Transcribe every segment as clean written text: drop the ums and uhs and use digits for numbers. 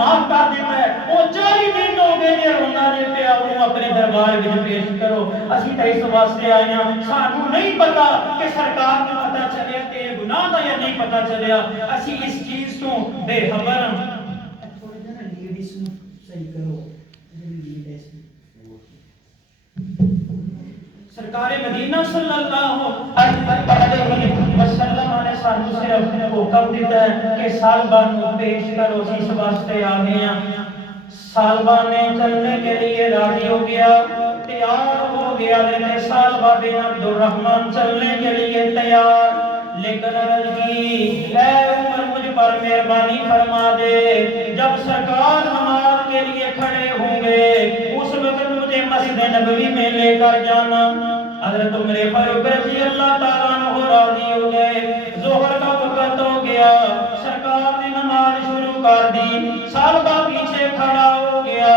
معاف کر دیتا ہے. وہ 40 دن ہو گئے نے رونا جے پیا انہوں اپنے دربار وچ پیش کرو. اسی تے اس واسطے آئے ہیں سانوں نہیں پتا کہ سرکار کو پتا چلیا کہ یہ گناہ دا یا نہیں پتا چلیا. اسی اس چیز تو بے خبر ہوں. تھوڑے جنا لیڈیز نوں صحیح کرو. سرکار مدینہ صلی اللہ علیہ وسلم نے سانوں صرف حکم دیتا ہے کہ سالبان کو پیش کرو. اس واسطے آ گئے ہیں. سالبان نے چلنے کے لیے راضی ہو گیا, تیار ہو گیا. لیکن سالبہ بن عبد الرحمن چلنے کے لیے تیار, لیکن عرض کی اے عمر مجھ پر مہربانی فرما دے, جب سرکار نماز کے لیے کھڑے ہوں گے اس وقت مجھے مسجد نبوی میں لے کر جانا. حضرت عمر فاروق رضی اللہ تعالیٰ عنہ راضی ہو گئے. ظہر کا وقت ہو گیا, سرکار نے نماز شروع کر دی. سالبہ پیچھے کھڑا ہو گیا.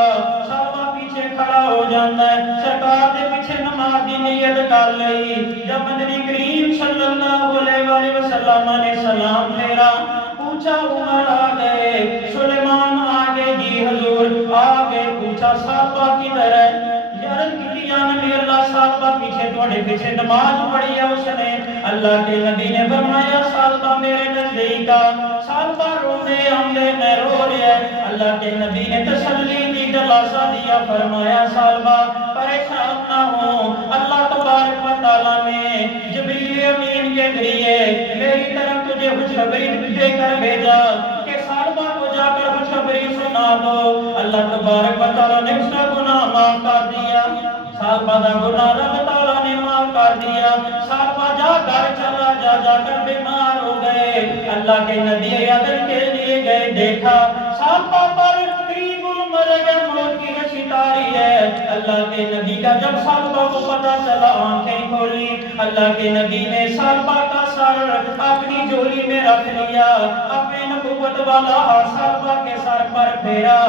سالبہ پیچھے کھڑا ہو جاتا ہے. سرکار نے پیچھے نماز کی نیت کر لی. جب نبی کریم صلی اللہ علیہ وسلم نے سلام پھیرا, پوچھا عمر آ گئے, سلیمان آ گئے, جی حضور آ گئے. پوچھا صحابہ کدھر ہے؟ عرض کی یا نبی اللہ صحابہ پیچھے تھوڑے پیچھے نماز پڑھی ہے. اس نے اللہ کے نبی نے فرمایا صحابہ میرے نزدیک آ. صحابہ رونے آمدے میں رو رہے ہیں. اللہ کے نبی نے تسلی دی, دلاسا دیا, فرمایا صحابہ پریشان نہ ہو, اللہ تبارک و تعالیٰ نے جبریل امین کے ذریعے میری طرف تجھے خوشخبری دے کر بھیجا کہ صحابہ کو جا کر خوشخبری سنا دو. اللہ تبارک و تعالیٰ نے اس کا گناہ معاف کر دیا. صحابہ کا گناہ اللہ تعالیٰ نے معاف کر دیا. صحابہ جا کر جا کر بیمار ہو گئے. اللہ کے نبی عیادت کے لیے گئے, دیکھا صحابہ پر قریب المرگ موت کی حشی تاری ہے. اللہ کے نبی کا جب صحابہ کو پتا چلا آنکھیں کھولی. اللہ کے نبی نے صحابہ کا سر اپنی جولی میں رکھ لیا, اپنے نبوت والا صحابہ کے سر پر پھیرا,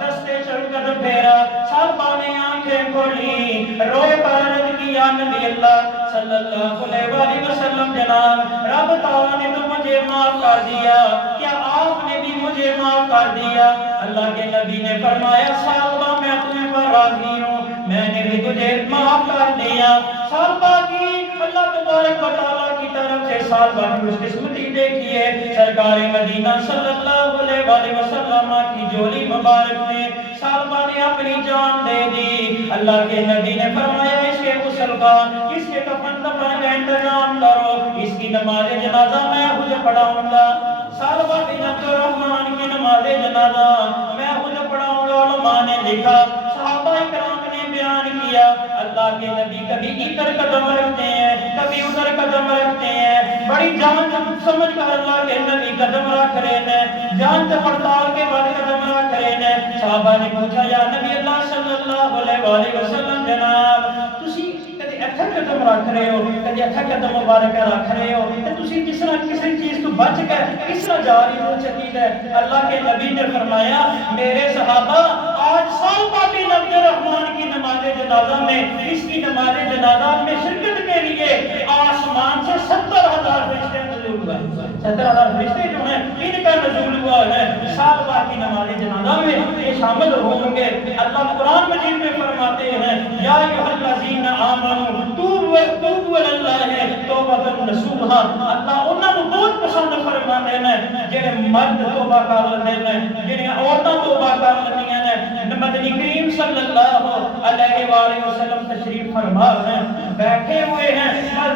دستے شرکت پھیرا. صحابہ نے آنکھیں کھولی, رو کر عرض کیا نبی اللہ صلی اللہ علیہ وسلم جناب رب تعالیٰ نے تو مجھے معاف کر دیا, کیا آپ نے بھی مجھے معاف کر دیا؟ اللہ کے نبی نے فرمایا صحابہ میں تمہیں پر راضی ہوں, میں نے بھی تجھے معاف کر دیا. صحابہ کی اللہ تبارک و تعالیٰ کی طرف سے صحابہ کی خوش قسمتی دیکھیے. سرکار مدینہ صلی اللہ علیہ وسلم کی جولی مبارک میں صحابہ نے اپنی جان دے دی. اللہ کے نبی نے فرمایا اس کے غسل کا, اس کے کفن دفن کا انتظام کرو, اس کی نماز جنازہ میں خود پڑھاؤں گا. صحابہ بن عبد الرحمن کی نماز جنازہ میں خود پڑھاؤں گا. علماء نے لکھا, صحابہ کرام نے بیان کیا, اللہ کے نبی کبھی ادھر قدم رکھتے ہیں, کبھی ادھر قدم رکھتے ہیں. بڑی جان سمجھ کر اللہ کے نبی قدم رکھ رہے ہیں, جان سے پڑتال کے بعد قدم رکھ رہے ہیں. صحابہ نے پوچھا یا نبی اللہ صلی اللہ علیہ وسلم جناب تسی کدی اتھا قدم رکھ رہے ہو, کدی اتھا قدم مبارک رکھ رہے ہو, تے تسی جس طرح کسی چیز تو بچ کر کس طرح جا رہی ہو چکید ہے؟ اللہ کے نبی نے فرمایا میرے صحابہ آج صحابہ بن عبد الرحمن کی نماز جنازہ میں, اس کی نماز جنازہ میں شرکت کے لیے آسمان سے 70,000 فرشتے نزول ہوئے. 70,000 فرشتے جو ہیں ان کا نزول ہوا ہے. صحابہ کی نماز جنازہ میں یہ شامل ہوں گے. اللہ قرآن مجید میں فرماتے ہیں یا ایھا الذین آمنوا توبوا الی اللہ توبۃ نصوحا. اللہ انہاں نوں بہت پسند فرماتے ہیں جڑے مرد توبہ کر لیندے ہیں, جڑے عورتاں توبہ کر لیندیاں ہیں. مدنی کریم صلی اللہ علیہ وآلہ وسلم تشریف فرما ہیں, بیٹھے ہوئے ہیں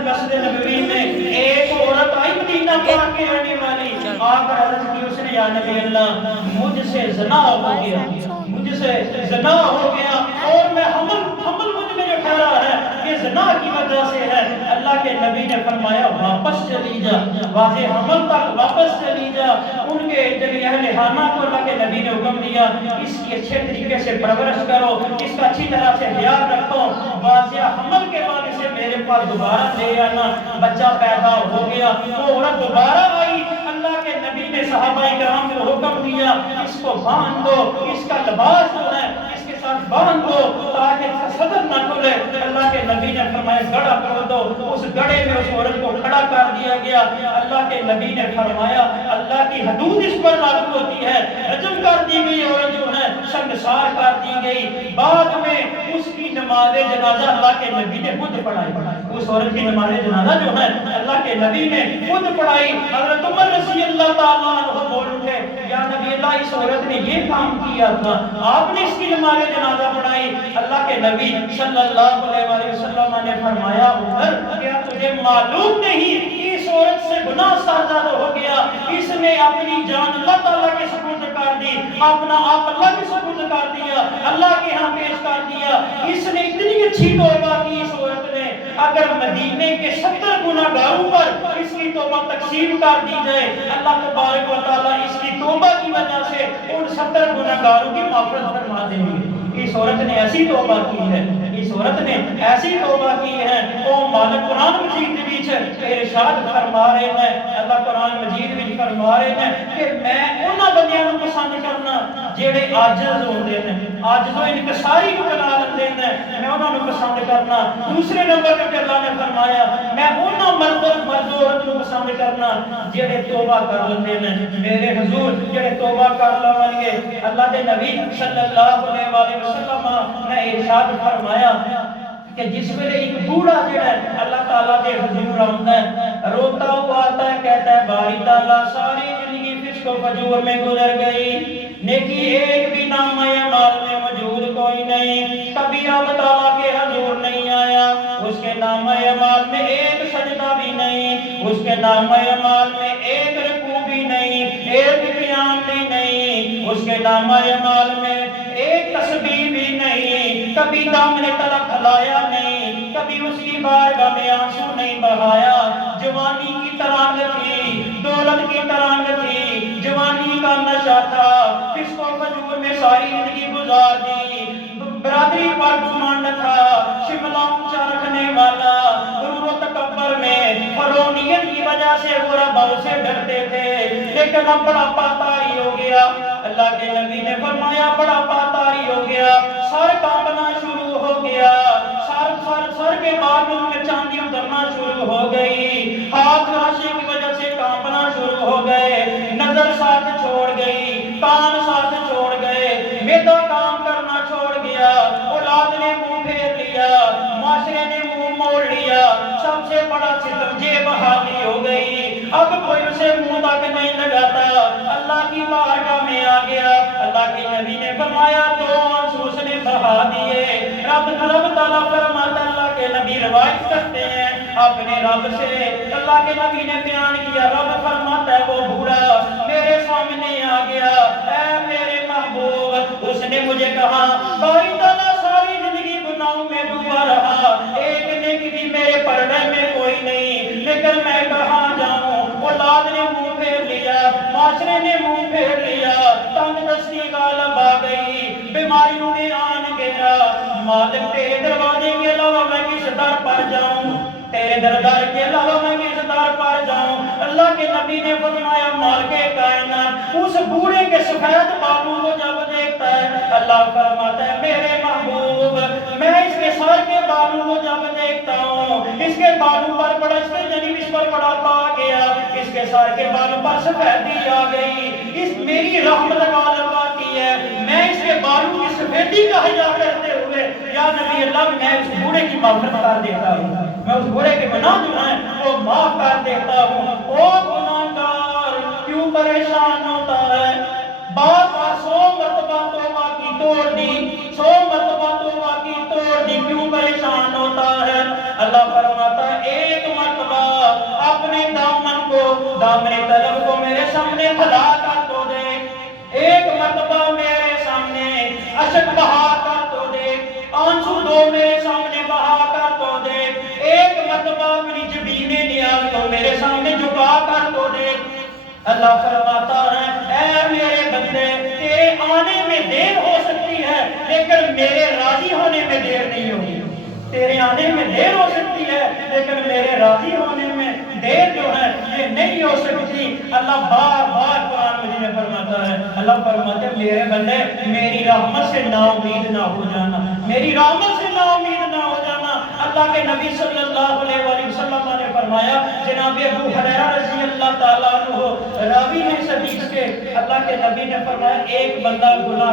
مسجد نبوی میں. ایک عورت آئی مدینہ پاک کی رہنے والی, آ کر عرض کی اس نے یا نبی اللہ مجھ سے زنا ہو گیا, مجھ سے زنا ہو گیا اور میں حمل مجھ میں جو ٹھہرا ہے یہ زنا کی وجہ سے ہے. اللہ کے نبی نے فرمایا واپس چلی جا, واضح حمل تک واپس چلی جا. ان کے جب اہل خانہ کو اللہ کے نبی نے حکم دیا اس کی اچھے طریقے سے پرورش کرو, اس کا اچھی طرح سے خیال رکھو, واضح حمل کے بعد اسے میرے پاس دوبارہ لے آنا. بچہ پیدا ہو گیا, وہ عورت دوبارہ آئی. اللہ کے نبی نے صحابہ کرام کو حکم دیا اس کو باندھ دو, اس کا لباس جو ہے اس کے ساتھ باندھ دو تاکہ صدر نہ کھلے. اللہ کے نبی نے فرمایا گڑھا کر دو. اس گڑھے میں اس عورت کو کھڑا کر دیا گیا. اللہ کے نبی نے فرمایا اللہ کی حدود اس پر لاگو ہوتی ہے, رجم کر دی گئی شرمسار کر دی گئی۔ بعد میں اس کی نماز جنازہ اللہ کے نبی نے خود پڑھائی۔ اس عورت کی نماز جنازہ جو ہے اللہ کے نبی نے خود پڑھائی۔ حضرت عمر رضی اللہ تعالیٰ عنہ بول اٹھے، یا نبی اللہ اس عورت نے یہ کام کیا تھا، آپ نے اس کی نماز جنازہ پڑھائی۔ اللہ کے نبی صلی اللہ علیہ وسلم نے فرمایا، عمر کیا تجھے معلوم نہیں کہ اس عورت سے گناہ سازد ہو گیا، اس نے اپنی جان اللہ تعالیٰ کے سپرد کر دی، اپنا آپ اللہ کے سپرد کر دیا، اللہ کے ہاں پیش کر دیا۔ اس نے اتنی اچھی توبہ کی اس عورت نے، اگر مدینے کے 70 گناہگاروں پر اس کی توبہ تقسیم کر دی جائے، اللہ تبارک و تعالیٰ اس کی توبہ کی وجہ سے ان 70 گناہگاروں کی معافرت فرما دیں گے۔ اس عورت نے ایسی توبہ کی ہے، اس عورت نے ایسی توبہ کی ہے۔ او مالک قرآن مجید وچ ارشاد فرما رہے ہیں، اللہ قرآن مجید وچ فرما رہے ہیں کہ میں انہاں بندیاں نوں پسند کرنا جڑے عاجز ہوندے ہیں، عاجز و انکساری نوں بنا لیندے ہیں، میں انہاں نوں پسند کرنا۔ دوسرے نمبر تے اللہ نے فرمایا میں انہاں مرد عورت نوں پسند کرنا جڑے توبہ کر لیندے ہیں، میرے حضور جڑے توبہ کر لون گے۔ اللہ دے نبی صلی اللہ علیہ وسلم نے ارشاد فرمایا کہ جس ویلے ایک بوڑھا جڑا ہے اللہ تعالیٰ دے حضور آتا ہے، روتا ہوا آتا ہے، کہتا ہے باری تعالیٰ ساری زندگی فسق و فجور میں گزر گئی، نیکی ایک بھی نام اعمال میں موجود کوئی نہیں، کبھی رب تعالیٰ کے حضور نہیں آیا، اس کے نام اعمال میں ایک سجدہ بھی نہیں، اس کے نام اعمال میں ایک رکوع بھی نہیں، ایک قیام بھی نہیں، اس کے نام اعمال میں ایک تسبیح بھی نہیں، کبھی دم نے طرف ہلایا نہیں، کبھی اس کی بارگاہ میں آنسو نہیں بہایا، جوانی کی ترانگ تھی، دولت کی ترانگ تھی، جوانی کا نشہ تھا، فسق و فجور میں ساری زندگی گزار دی، برادری پر گھمنڈ تھا، شملہ اونچا رکھنے والا، غرور و تکبر میں فرعونیت کی وجہ سے وہ ربوں سے ڈرتے تھے، لیکن اب بڑا پاتاری ہو گیا۔ اللہ کے نبی نے فرمایا بڑا پاتاری ہو گیا، سر کانپنا شروع ہو گیا، سر کے بالوں میں چاندی اترنا شروع ہو گئی، ہاتھ نشے کی وجہ سے کانپنا شروع ہو گئے، نظر ساتھ چھوڑ گئی، کان ساتھ چھوڑ گئے، معدہ کام کرنا چھوڑ گیا، اولاد نے منہ پھیر لیا، معاشرے نے منہ موڑ لیا، سب سے بڑا ستم جیب حالی ہو گئی، اب کوئی اسے منہ تک نہیں لگاتا، اللہ کی بارگاہ میں آ گیا۔ اللہ کے نبی نے فرمایا دو آنسو اس نے بہا دیے، رب تعالیٰ فرماتا، اللہ کے نبی روایت کرتے ہیں اپنے رب سے، اللہ کے نبی نے بیان کیا، رب فرماتا ہے وہ بوڑھا میرے سامنے آ گیا، اے میرے محبوب، اس نے مجھے کہا باری تعالیٰ ساری زندگی گناہوں میں ڈوبا رہا، ایک نیکی بھی میرے پردے میں کوئی نہیں، لیکن میں کہاں جاؤں، اولاد نے منہ پھیر لیا، معاشرے نے منہ پھیر لیا، تنگ دستی غالب آ گئی، بیماریوں نے آن گھیرا، مالک تیرے دروازے کے علاوہ میں کس در پر جاؤں، تیرے دربار کے علاوہ میں کس در پر جاؤں۔ اللہ کے نبی نے فرمایا مالک کائنات اس بوڑھے کے سفید بالوں کو جب دیکھتا ہے، اللہ فرماتا ہے میرے محبوب میں اس کے سر کے بالوں کو جب دیکھتا ہوں، اس کے بالوں پر بڑا اس پر بڑا پا گیا، اس کے سر کے بالوں پر سفیدی آ گئی، اس میری رحمت غالب آتی ہے، میں اس کے بالوں کی سفیدی کا حیا کرتے ہوئے یا نبی اللہ میں اس بوڑھے کی معافرت کر دیتا ہوں، میں اس بوڑھے کے گناہ جو ہیں وہ معاف کر دیتا ہوں۔ او گناہگار کیوں پریشان ہوتا ہے، بات 100 مرتبہ توبہ کی توڑ دی، 100 مرتبہ توبہ کی توڑ دی، کیوں پریشان ہوتا ہے؟ اللہ فرماتا ہے ایک مرتبہ اپنے دامن طلب کو میرے سامنے کھلا کر تو دے، ایک مرتبہ میرے سامنے اشک بہا کر تو دے، آنسو دو میرے سامنے بہا کر تو دے، ایک مرتبہ اپنی جبین نیاز کو میرے سامنے جھکا کر تو دے۔ اللہ فرماتا ہے اے میرے بندے تیرے آنے میں دیر ہو سکتی ہے لیکن میرے راضی ہونے میں دیر نہیں ہوگی، تیرے آنے میں دیر ہو سکتی ہے لیکن میرے راضی ہونے میں دیر جو ہے یہ نہیں ہو سکتی۔ اللہ بار بار قرآن مجید میں فرماتا ہے، اللہ فرماتے ہیں میرے بندے میری رحمت سے نا امید نہ ہو جانا، میری رحمت سے نا امید نہ ہو جانا۔ اللہ کے نبی صلی اللہ علیہ وسلم نے فرمایا، جناب ابو ہریرہ رضی اللہ تعالیٰ عنہ راوی ہیں اس حدیث کے، اللہ کے نبی نے فرمایا ایک بندہ گناہ